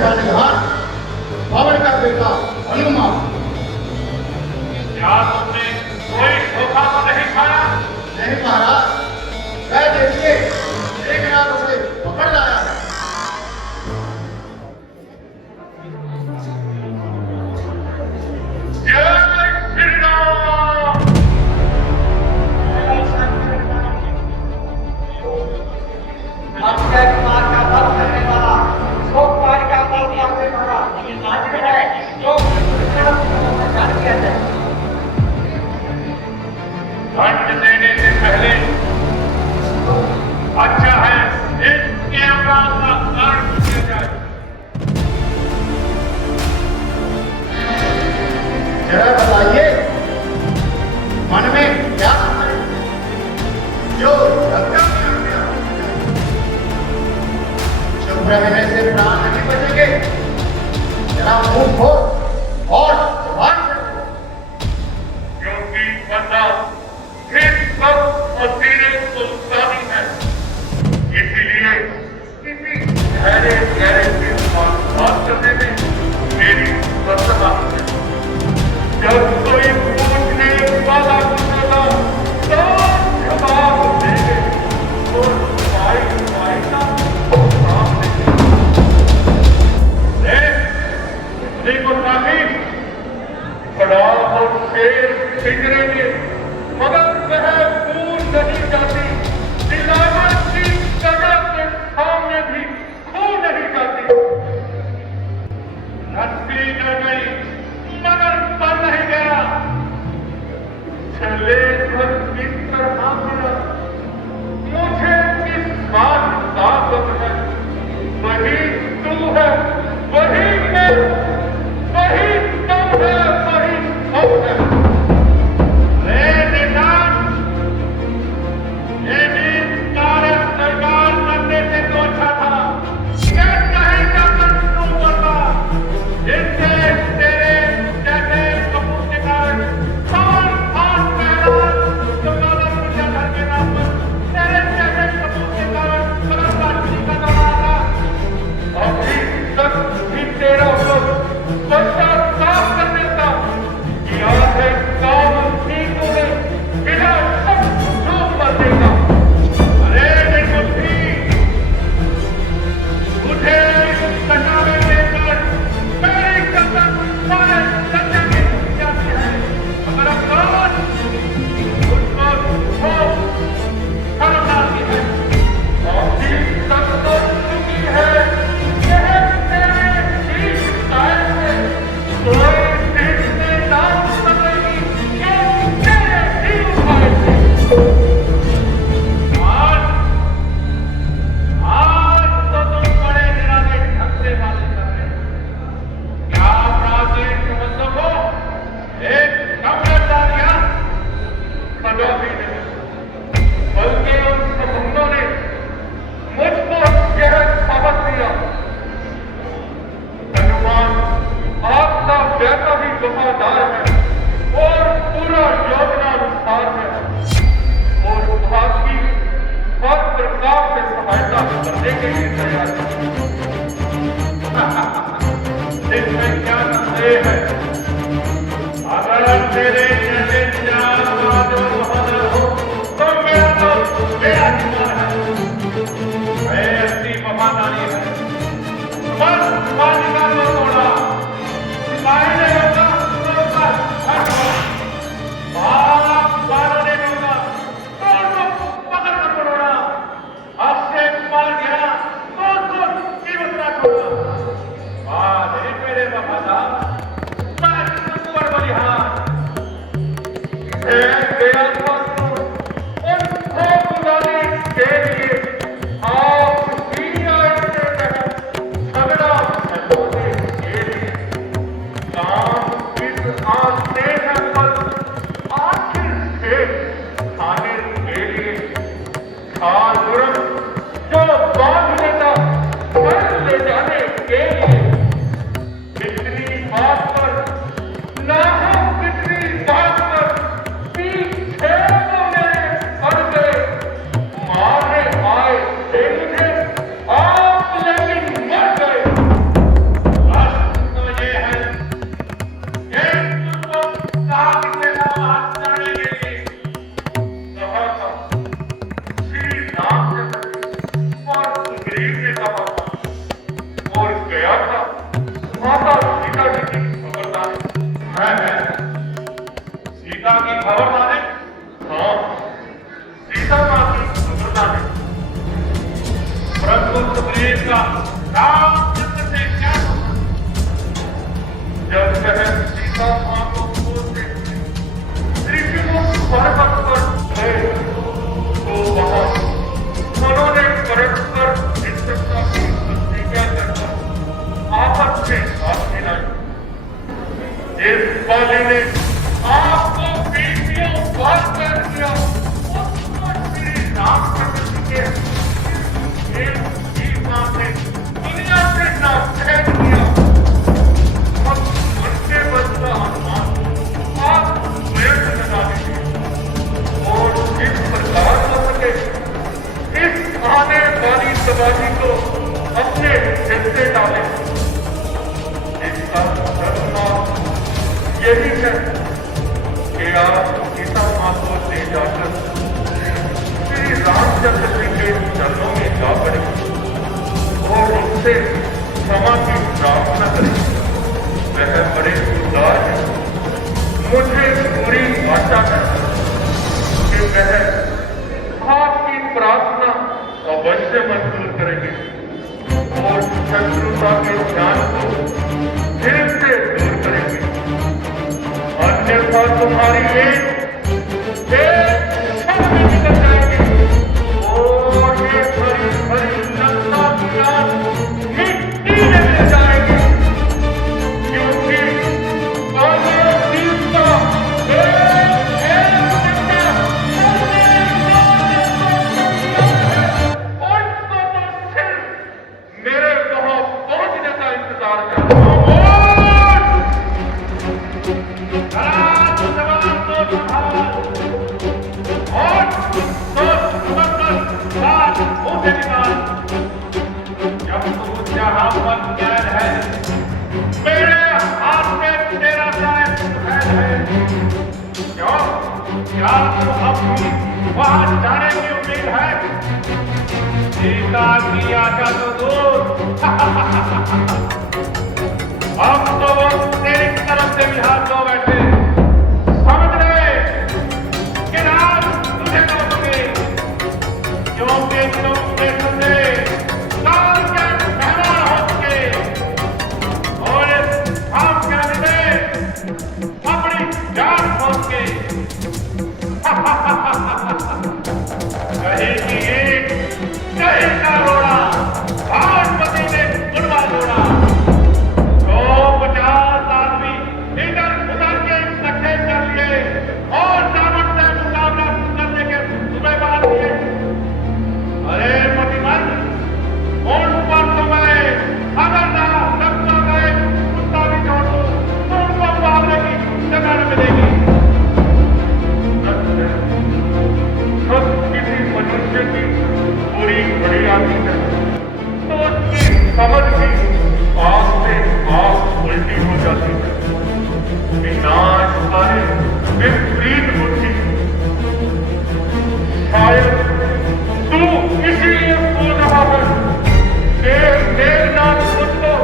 का निधान बाबर का बेटा हनुमान। क्या तुमने कोई धोखा तो नहीं खाया? नहीं महाराज, वह देखिए एक रात उसे पकड़ लाया है। जय श्री राम। अक्षय कुमार का वध करने वाला, शोकपाल का वध करने वाला, आज भी है जो जान किया जाए। दंड देने से पहले अच्छा है इनके अपराध का कारण किया जाए। जरा बताइए मन में क्या है जो धक्का में आ गया? चुप रहने से प्राण नहीं बचेंगे। जरा मुंह खोल और जवान दे। क्योंकि बंदा फिर सब असीरे सुल्तानी है, इसीलिए किसी गहरे गहरे के साथ बात करने में मेरी प्रसन्नता है। जब कोई पूछने वाला पूछेगा तो जवाब देंगे और भाई का सामने देखो काफी बड़ा और शेर पिंजरे में, मगर वह दूर नहीं जाती। दिलावत की कदर के सामने भी खो नहीं जाती। रस्सी जल गई मगर बन नहीं गया। चले पर किस तरह मिला, मुझे किस बात का गम है। वही तू है, वही मैं, वही तुम है, वही हम है। रे निशान, ये भी तारे सरकार करने से तो अच्छा था। क्या कहेगा तू बता, इससे तेरे जैसे कपूर के कारण कौन खास पहलवान जो काला पूजा घर के नाम पर तेरे जैसे कपूर के कारण कलाकारी का दौरा था। अभी तक भी तेरा लोग बच्चा साफ कर देता। याद है काम ठीक हो गए बिना सब धूप मर देगा। अरे निर्बुद्धि, उठे सजा में लेकर मेरी कसम सारे सत्य की टूट जाती है। मगर अफसोस उसको बहुत शर्म आती है। अभी तक तो चुकी है। यह तेरे शीश साए से कोई दिल में ना सकेगी कि तेरे ही उठाए थे। आज तो तुम बड़े निराले ढंग से बातें कर रहे हो। क्या प्राचीन संबंधों को एक समझदारियां कटौती नहीं, बल्कि उन संबंधों ने मुझको यह सबक दिया। हनुमान आपका वैसा ही वफादार है और पूरा योजनानुसार है और आपकी हर प्रकार से सहायता करने के लिए तैयार है। इसमें क्या संदेह है? अगर तेरे जैसे चार बहादुर वफादार हो तो मेरा तो मेरा जीवन है। मैं ऐसी वफादारी है बस मालिका को तोड़ा, सिपाही ने रोका तो उसका हट हुआ, बालों ने रोका तो उसको पकड़ कर तोड़ा, अक्षय कुमार गया तो उसको रामचंद्र से क्या संबंध? जब वह सीता मां को खोजते ऋषिमुख पर्वत पर गए तो वहां उन्होंने परस्पर मित्रता की प्रतिज्ञा करकर आपस में हाथ मिलाई। जिस बाली ने आपको बेटियों पर कर दिया उसको श्री रामचंद्र जी के एक जीवन ने दुनिया से नाश किया। अब उनके बदला अनुमान आप स्वयं लगा दीजिए और जिस प्रकार हो सके इस आने वाली तबाही को अपने हिस्से डालें। इसका धर्म यही है कि आप सीता मां को ले जाकर श्री रामचंद्र जी के चरणों में जा पड़े और उनसे क्षमा की प्रार्थना करें। वह बड़े उदार है। मुझे पूरी आशा है कि वह आपकी प्रार्थना अवश्य मंजूर करेंगे और शत्रुता के ध्यान को फिर से दूर करेंगे। अन्यथा तुम्हारी एक क्षण में निकल जाएगी और ये भरी भरी जनता की आग मिट्टी में मिल जाएगी, क्योंकि देश का उनको तो सिर्फ मेरे वहां पहुंचने का इंतजार करता हूं। मेरे हाथ में तेरा शायद है। क्यों? क्या तो अपनी वहां जाने की उम्मीद है? सीता की आशा तो दूर। अब तो वो तेरी तरफ से भी हाथ धो बैठे। समझ रहे कि राम तुझे कहोगे, क्योंकि तुमने तुझे काल के मेहमान हो चुके और इस कामयाबी में अपनी जान खोज के कहीं की ईंट, कहीं का रोड़ा, भानुमति ने गुणवा जोड़ा। तो 50 आदमी इधर उधर के इकट्ठे कर लिए और रावण से मुकाबला करने के तुम्हें बात किए। अरे मतिमंद, उन पर तुम्हें अगर ना लगता गए कुत्ता भी छोड़ दो तो उनको मुकाबले की जगह न मिलेगी। सब किसी मनुष्य की पूरी बड़ी आदमी है तो उसकी समझ भी आग से आग उल्टी हो जाती है। विनाश पाए विपरीत बुद्धि। शायद तू इसीलिए बोल रहा है कि मेघनाथ मुझको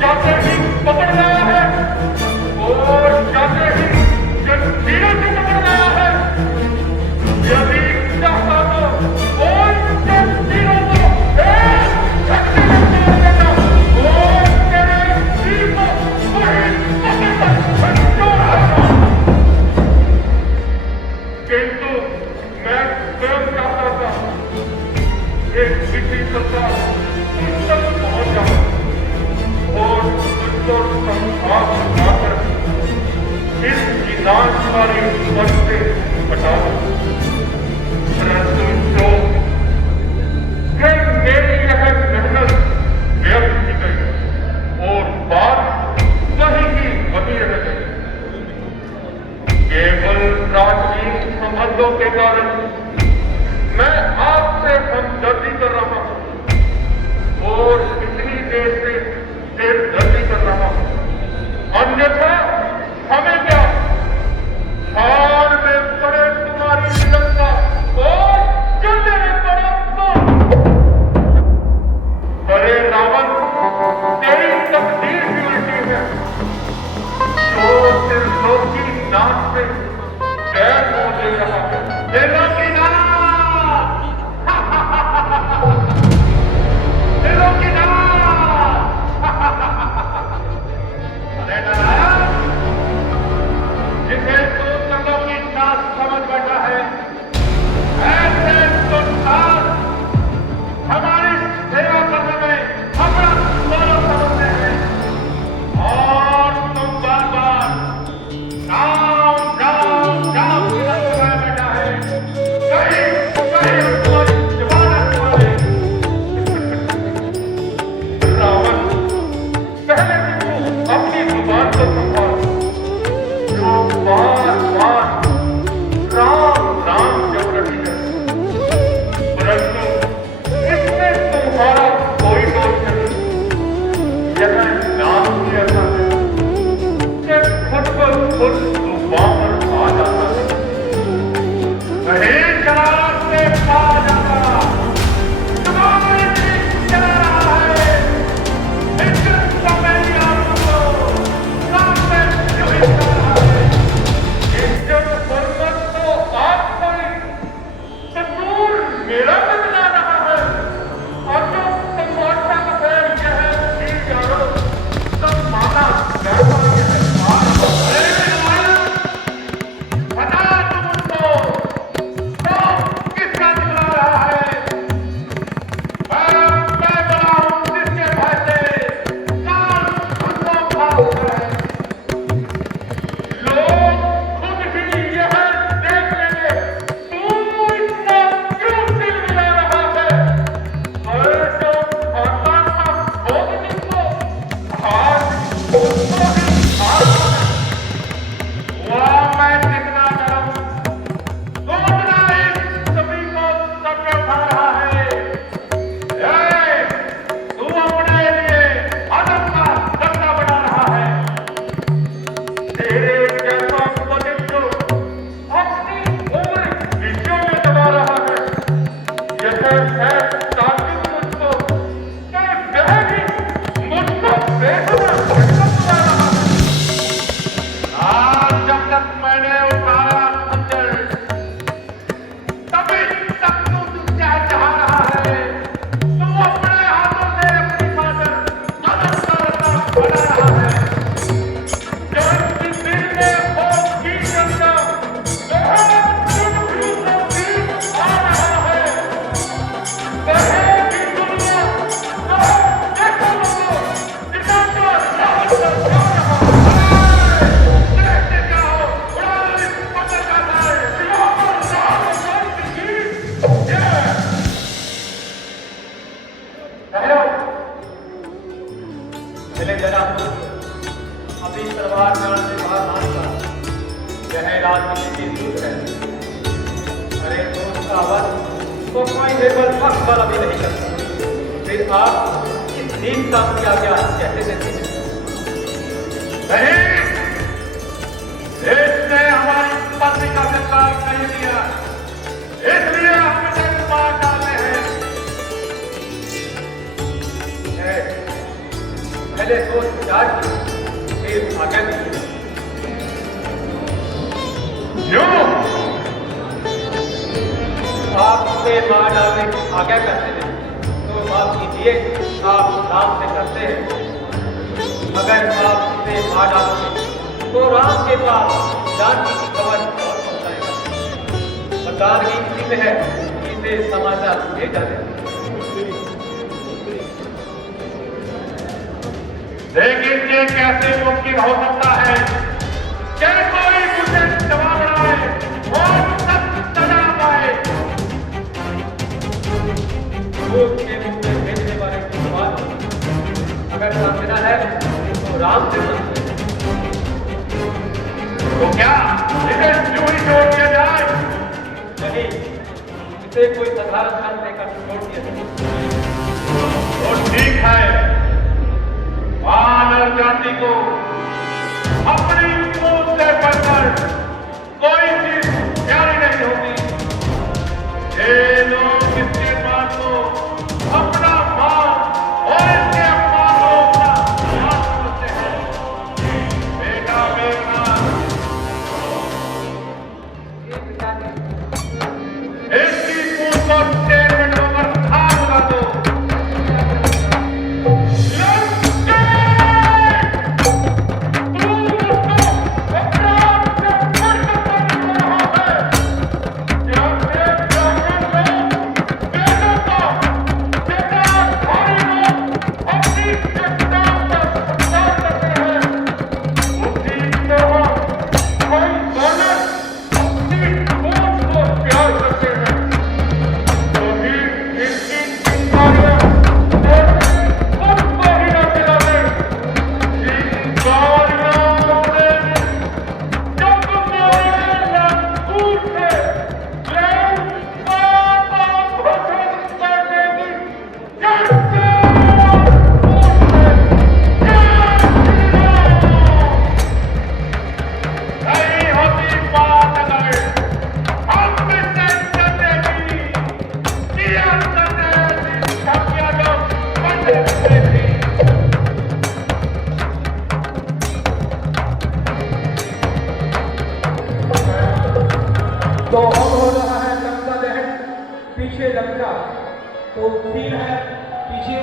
जाते ही पकड़ गया है और जाते ही जंजीरों से पकड़ गया है। यदि चाहता तो और जंजीरों को एक झटके में तोड़ देता और तेरे सिर को वहीं पकड़ कर झंझोड़ता। किंतु मैं स्वयं चाहता था कि किसी प्रकार तुम तक पहुंच जाऊं और तुझको संभाग उठाकर इस विनाशकारी पद से हटा दूं। परंतु जो फिर मेरी यह मेहनत व्यर्थ की गई और बात वही की वही रह गई। केवल प्राचीन संबंधों के कारण मैं आपसे हमदर्दी कर रहा हूं और इतनी देर से सिरदर्दी कर रहा हूं। अन्यथा हमें क्या? हार में पड़े तुम्हारी लंका और चलने में पड़े तो। अरे रावण, तेरी तकदीर भी उल्टी है। जो सिर लोग की नाक से पैर मोड़ ले रहा है। चले जरा अभी तलवार जान से बाहर मानता यह राजनीति की दूत है। अरे दोस्त का वध तो कोई लेवल वक्त वाला भी नहीं करता, फिर आप इस नींद का क्या क्या कहते देते हैं? नहीं, इसने हमारी पत्नी का सत्कार नहीं दिया, इसलिए हम इसे मार डालते हैं। पहले सोच विचार की फिर आगे बढ़िए। क्यों? आप उसे मार डालने की आज्ञा करते हैं तो माफ कीजिए, आप राम से करते हैं। अगर आप उसे मार डालोगे तो राम के पास जानकी की खबर और पहुंचाएगा। सरकार की इसी में है कि इसे समाचार भेजा जाए। लेकिन ये कैसे मुमकिन हो सकता है कि कोई मुझे जवाब बनाए और सच सजा पाए? लोग के मुंह में भेजने वाले की बात अगर समझना है तो राम से समझे। तो क्या इसे चोरी छोड़ दिया जाए? नहीं, इसे कोई साधारण काम देकर छोड़ दिया जाए। तो ठीक है, मानव जाति को अपनी मूल से बढ़कर कोई चीज प्यारी नहीं होती। ये लोग इसके मान को अपना मान और इसके अपमान को अपना मान समझते हैं। बेटा बेटा, इसकी पूछ को 6 मिनटों पर खान लगा दो। तो अब हो रहा है लंका दहन, पीछे लंका, तो तीन है पीछे